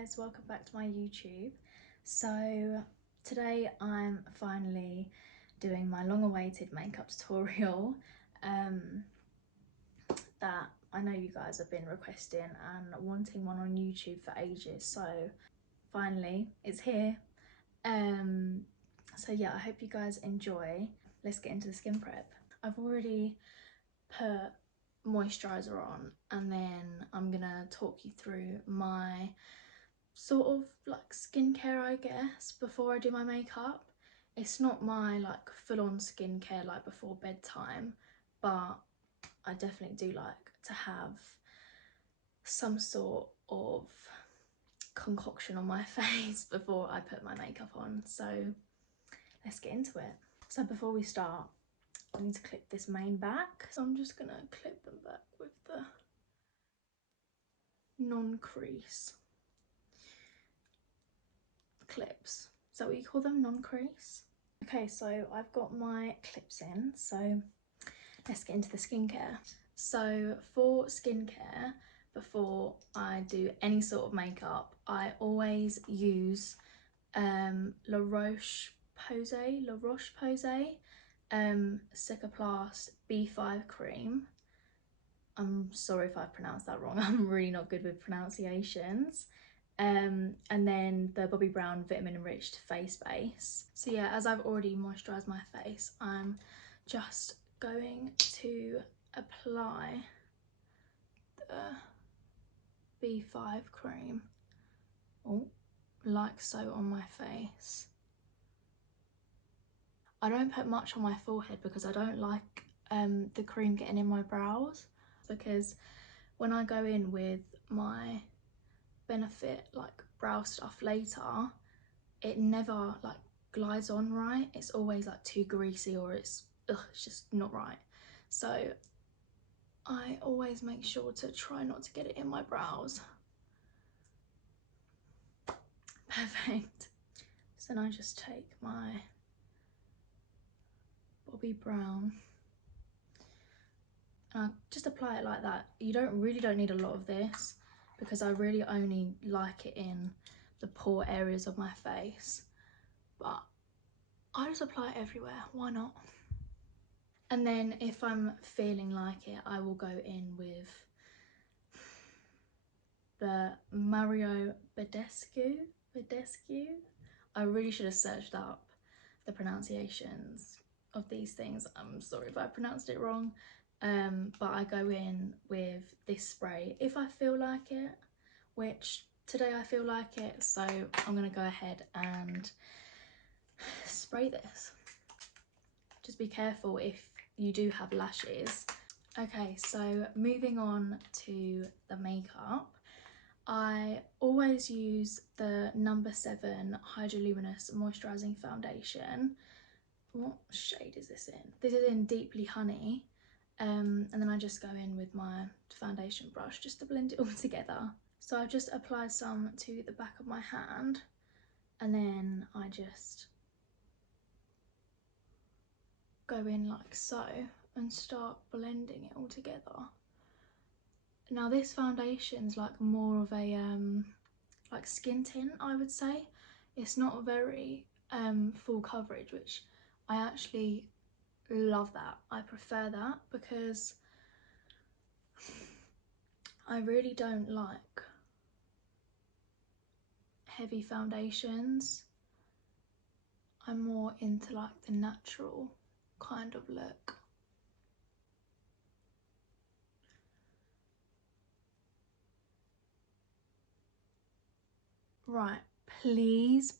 guys, welcome back to my YouTube. So today I'm finally doing my long-awaited makeup tutorial that I know you guys have been requesting and wanting one on YouTube for ages, so finally it's here. So yeah, I hope you guys enjoy. Let's get into the skin prep. I've already put moisturizer on, and then I'm gonna talk you through my sort of like skincare, I guess, before I do my makeup. It's not my like full-on skincare like before bedtime, but I definitely do like to have some sort of concoction on my face before I put my makeup on. So let's get into it. So before we start, I need to clip this mane back, so I'm just gonna clip them back with the non-crease clips. Is that what you call them? Non-crease? Okay, so I've got my clips in, so let's get into the skincare. So for skincare, before I do any sort of makeup, I always use La Roche-Posay Cicaplast B5 cream. I'm sorry if I pronounced that wrong. I'm really not good with pronunciations. And then the Bobbi Brown Vitamin Enriched Face Base. So yeah, as I've already moisturised my face, I'm just going to apply the B5 cream, like so, on my face. I don't put much on my forehead because I don't like the cream getting in my brows, because when I go in with my Benefit like brow stuff later, it never like glides on right. It's always like too greasy, or it's just not right. So I always make sure to try not to get it in my brows. Perfect. So then I just take my Bobbi Brown and I just apply it like that. You really don't need a lot of this, because I really only like it in the pore areas of my face, but I just apply it everywhere, why not? And then if I'm feeling like it, I will go in with the Mario Badescu. I really should have searched up the pronunciations of these things. I'm sorry if I pronounced it wrong. But I go in with this spray if I feel like it, which today I feel like it, so I'm gonna go ahead and spray this. Just be careful if you do have lashes. Okay, so moving on to the makeup, I always use the No. 7 Hydroluminous Moisturising Foundation. What shade is this in? This is in Deeply Honey. And then I just go in with my foundation brush just to blend it all together. So I just apply some to the back of my hand, and then I just go in like so and start blending it all together. Now this foundation's like more of a like skin tint, I would say. It's not very full coverage, which I actually love that. I prefer that because I really don't like heavy foundations. I'm more into like the natural kind of look. Right, please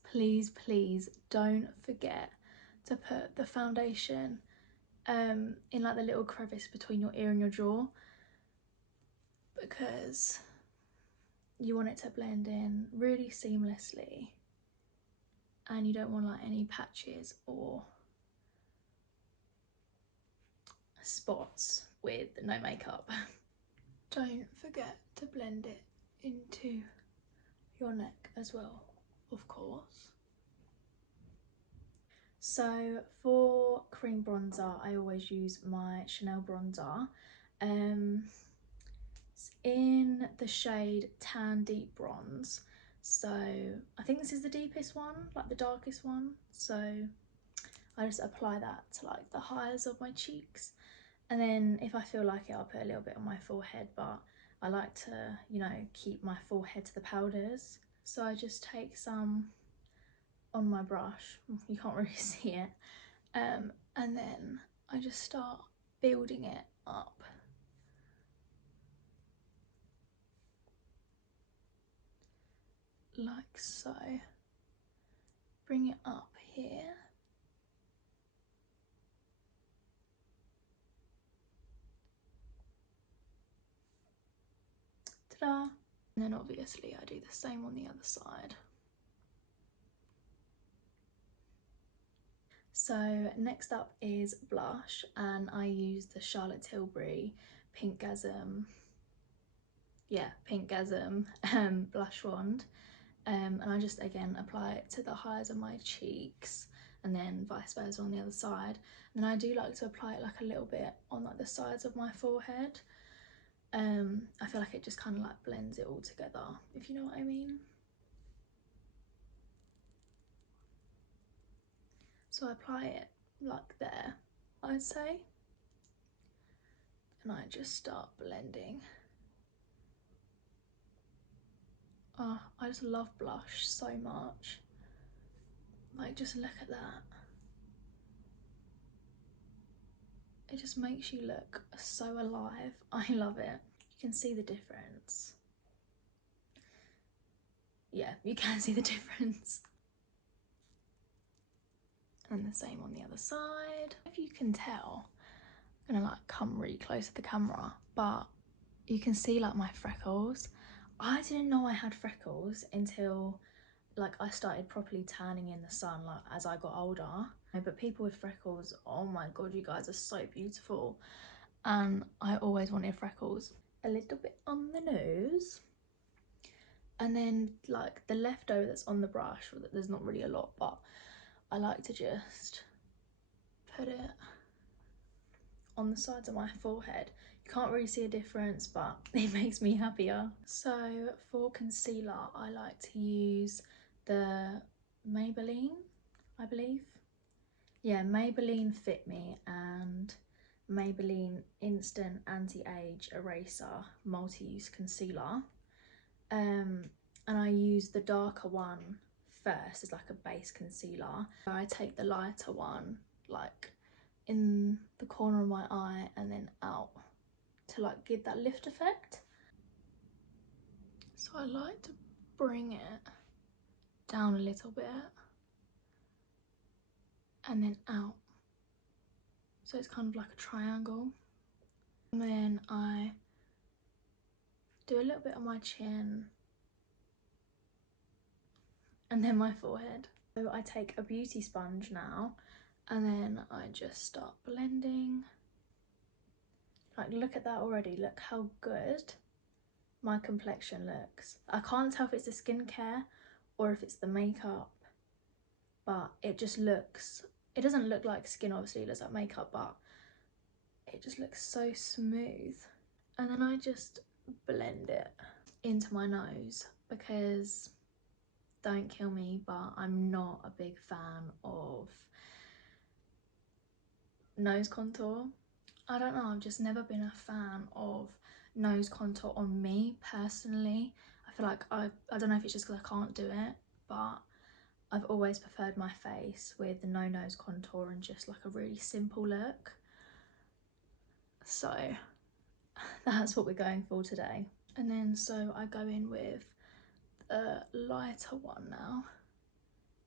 don't forget to put the foundation in like the little crevice between your ear and your jaw, because you want it to blend in really seamlessly and you don't want like any patches or spots with no makeup. Don't forget to blend it into your neck as well, of course. So for cream bronzer, I always use my Chanel bronzer. It's in the shade Tan Deep Bronze. So I think this is the deepest one, like the darkest one. So I just apply that to like the highs of my cheeks. And then if I feel like it, I'll put a little bit on my forehead, but I like to, you know, keep my forehead to the powders. So I just take some on my brush, you can't really see it, and then I just start building it up. Like so. Bring it up here. Ta-da! And then obviously I do the same on the other side. So next up is blush, and I use the Charlotte Tilbury Pinkgasm, blush wand. And I just again apply it to the highs of my cheeks, and then vice versa on the other side. And I do like to apply it like a little bit on like the sides of my forehead. I feel like it just kind of like blends it all together, if you know what I mean. So I apply it like there, I'd say, and I just start blending. Oh, I just love blush so much. Like, just look at that. It just makes you look so alive. I love it. You can see the difference. Yeah, you can see the difference. And the same on the other side. If you can tell, I'm gonna like come really close to the camera, but you can see like my freckles. I didn't know I had freckles until like I started properly tanning in the sun, like as I got older. But people with freckles, oh my god, you guys are so beautiful. And I always wanted freckles. A little bit on the nose, and then like the leftover that's on the brush, there's not really a lot, but I like to just put it on the sides of my forehead. You can't really see a difference, but it makes me happier. So for concealer, I like to use the Maybelline, I believe. Yeah, Maybelline Fit Me and Maybelline Instant Anti-Age Eraser Multi-Use Concealer. And I use the darker one first as like a base concealer. I take the lighter one like in the corner of my eye and then out to like give that lift effect. So I like to bring it down a little bit and then out, so it's kind of like a triangle. And then I do a little bit on my chin and then my forehead. So I take a beauty sponge now and then I just start blending. Like, look at that already, look how good my complexion looks. I can't tell if it's the skincare or if it's the makeup, but it just looks, it doesn't look like skin, obviously it looks like makeup, but it just looks so smooth. And then I just blend it into my nose because, don't kill me, but I'm not a big fan of nose contour. I don't know, I've just never been a fan of nose contour on me personally. I feel like I don't know if it's just because I can't do it, but I've always preferred my face with no nose contour and just like a really simple look. So that's what we're going for today. And then so I go in with a lighter one now.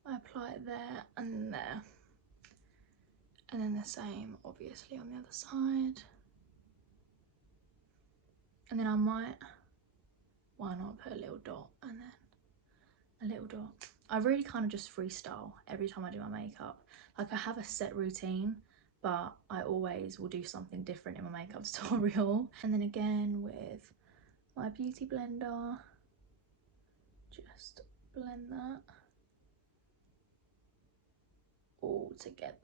I apply it there and there. And then the same obviously on the other side. And then I might, why not put a little dot and then a little dot. I really kind of just freestyle every time I do my makeup. Like, I have a set routine, but I always will do something different in my makeup tutorial. And then again with my beauty blender, just blend that all together.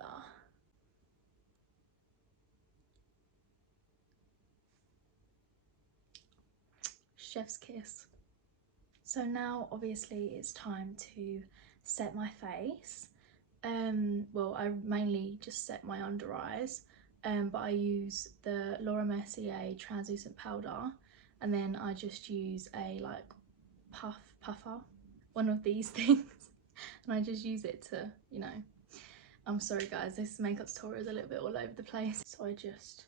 Chef's kiss. So now obviously it's time to set my face. Well, I mainly just set my under eyes, but I use the Laura Mercier translucent powder, and then I just use a like puffer, one of these things, and I just use it to, you know, I'm sorry guys, this makeup tutorial is a little bit all over the place. So I just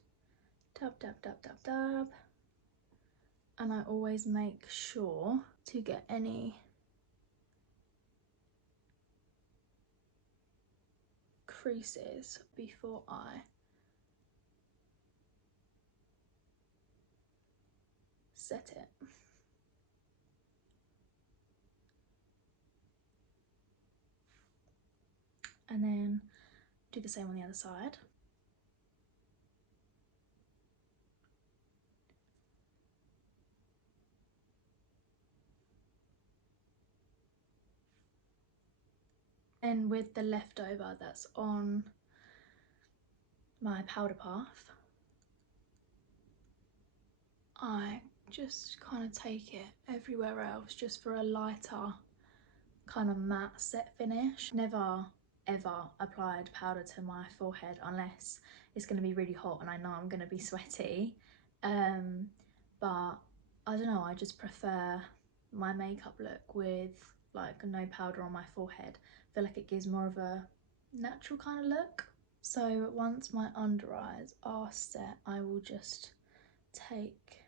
dab, dab, dab, dab, dab, and I always make sure to get any creases before I set it. And then do the same on the other side. And with the leftover that's on my powder puff, I just kind of take it everywhere else just for a lighter kind of matte set finish. Never ever applied powder to my forehead unless it's going to be really hot and I know I'm going to be sweaty, but I don't know, I just prefer my makeup look with like no powder on my forehead. I feel like it gives more of a natural kind of look. So once my under eyes are set, I will just take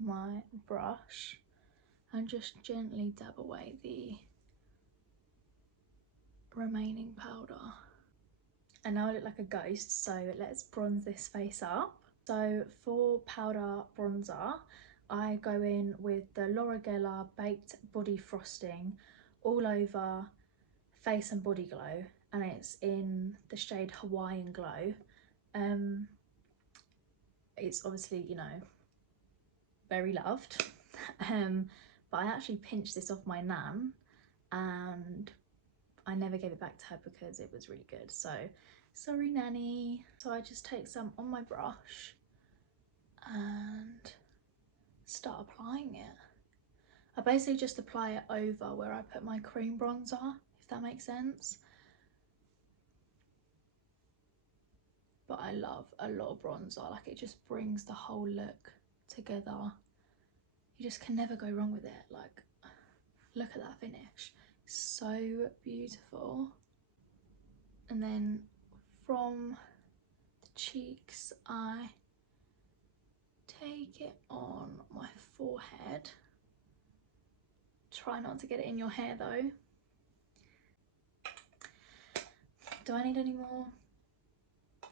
my brush and just gently dab away the remaining powder. And now I look like a ghost, so let's bronze this face up. So for powder bronzer, I go in with the Laura Geller Baked Body Frosting all over face and body glow, and it's in the shade Hawaiian Glow. It's obviously, you know, very loved, but I actually pinched this off my nan and I never gave it back to her because it was really good, so sorry nanny. So I just take some on my brush and start applying it. I basically just apply it over where I put my cream bronzer, if that makes sense. But I love a lot of bronzer, like it just brings the whole look together. You just can never go wrong with it. Like, look at that finish, so beautiful. And then from the cheeks, I take it on my forehead. Try not to get it in your hair though. Do I need any more?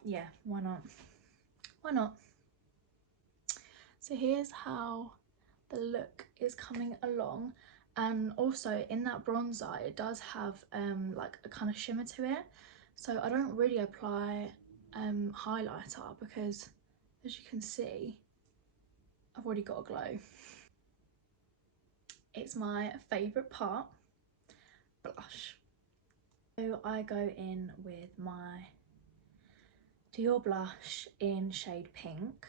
Yeah, why not? Why not? So here's how the look is coming along, and also in that bronzer it does have like a kind of shimmer to it, so I don't really apply highlighter because, as you can see, I've already got a glow. It's my favourite part, blush. So I go in with my Dior blush in shade Pink,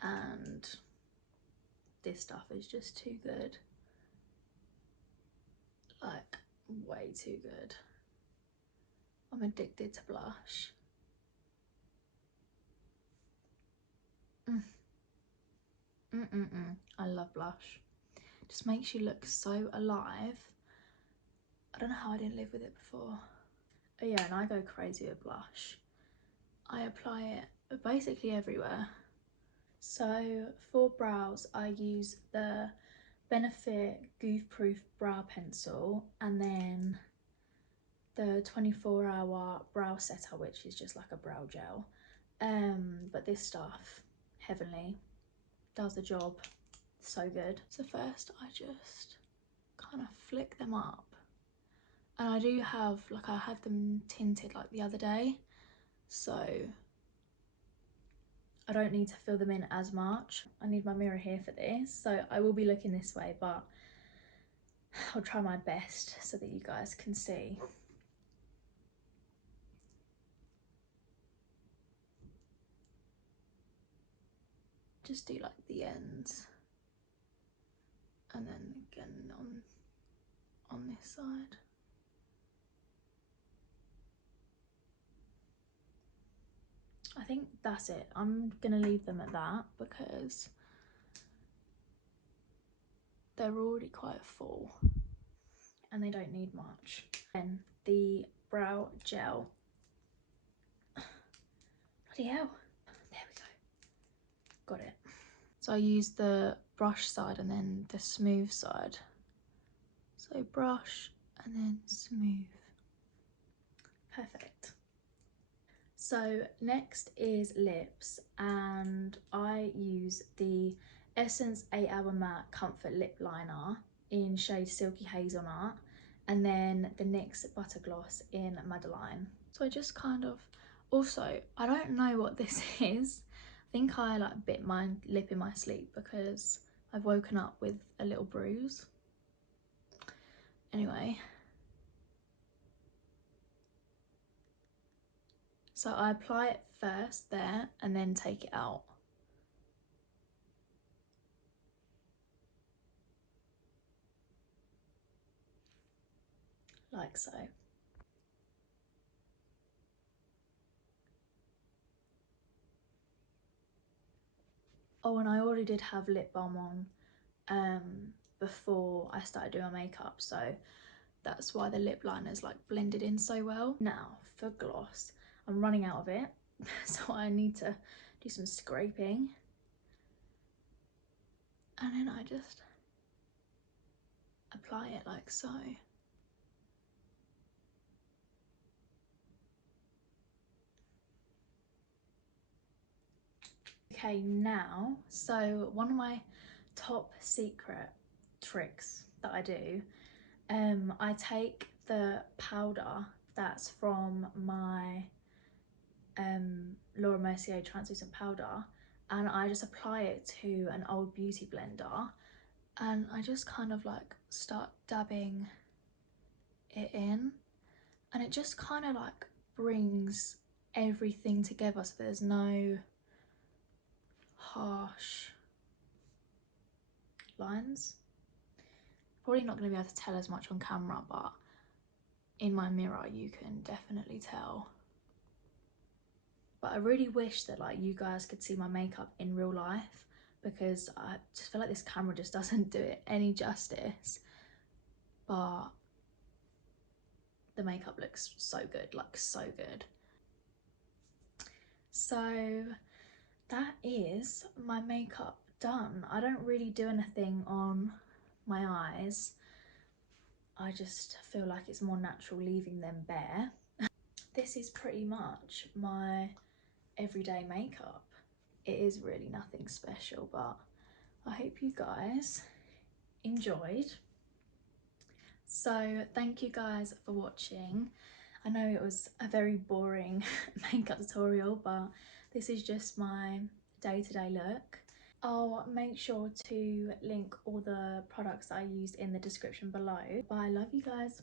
and this stuff is just too good, like way too good. I'm addicted to blush. I love blush. It just makes you look so alive. I don't know how I didn't live with it before. Oh yeah, and I go crazy with blush. I apply it basically everywhere. So for brows, I use the Benefit Goof Proof Brow Pencil, and then the 24-hour brow setter, which is just like a brow gel. But this stuff, heavenly, does the job, so good. So first I just kind of flick them up, and I do have, like, I had them tinted like the other day, so I don't need to fill them in as much. I need my mirror here for this, so I will be looking this way, but I'll try my best so that you guys can see. Just do like the ends. and then again on this side. I think that's it. I'm gonna leave them at that because they're already quite full and they don't need much. Then the brow gel. Bloody hell. There we go. Got it. So I use the brush side and then the smooth side. So brush and then smooth. Perfect. So next is lips, and I use the Essence 8 Hour Matte Comfort Lip Liner in shade Silky Hazelnut, and then the NYX Butter Gloss in Madeline. So I just kind of, also, I don't know what this is. I think I like bit my lip in my sleep because I've woken up with a little bruise. Anyway, so I apply it first there and then take it out. Like so. Oh, and I already did have lip balm on before I started doing my makeup, so that's why the lip liner's like blended in so well. Now for gloss, I'm running out of it, so I need to do some scraping. And then I just apply it like so. Okay, now, so one of my top secret tricks that I do, I take the powder that's from my Laura Mercier translucent powder and I just apply it to an old beauty blender and I just kind of like start dabbing it in, and it just kind of like brings everything together so there's no harsh lines. Probably not going to be able to tell as much on camera, but in my mirror you can definitely tell. But I really wish that like you guys could see my makeup in real life, because I just feel like this camera just doesn't do it any justice. But the makeup looks so good, like so good. So that is my makeup done. I don't really do anything on my eyes. I just feel like it's more natural leaving them bare. This is pretty much my everyday makeup. It is really nothing special, but I hope you guys enjoyed. So thank you guys for watching. I know it was a very boring makeup tutorial, but this is just my day-to-day look. I'll make sure to link all the products that I used in the description below. Bye, love you guys.